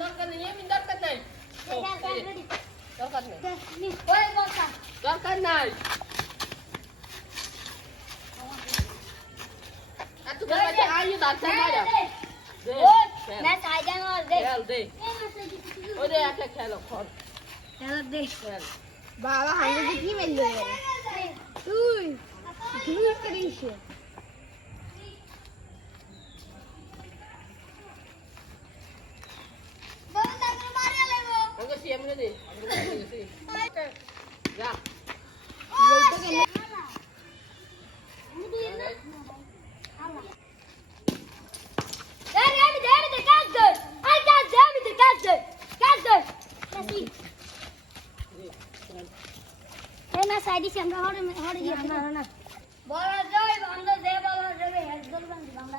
দরকার নাই বাবা হাঙ্গি কি মেললো তুই তুই করিস আমরা হরে হরে গিয়ে না না বলা যায় বাংলা যে বলা যাবে একদম বাংলা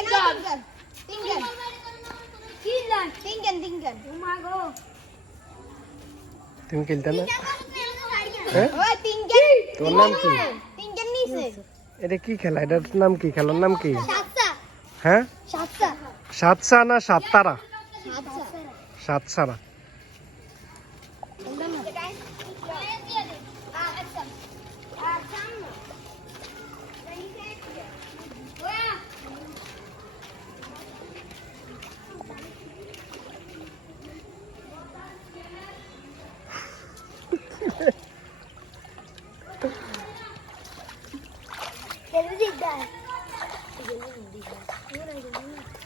Oh তুমি খেলতে না ও হ্যাঁ? oh, তিনজন নাম কি তিনজন এটা কি খেলা এটার নাম কি খেলার নাম কি হ্যাঁ সাতসা সাতসা না সাততারা সাতসারা Gelin cidden. Gelin cidden. Gelin cidden.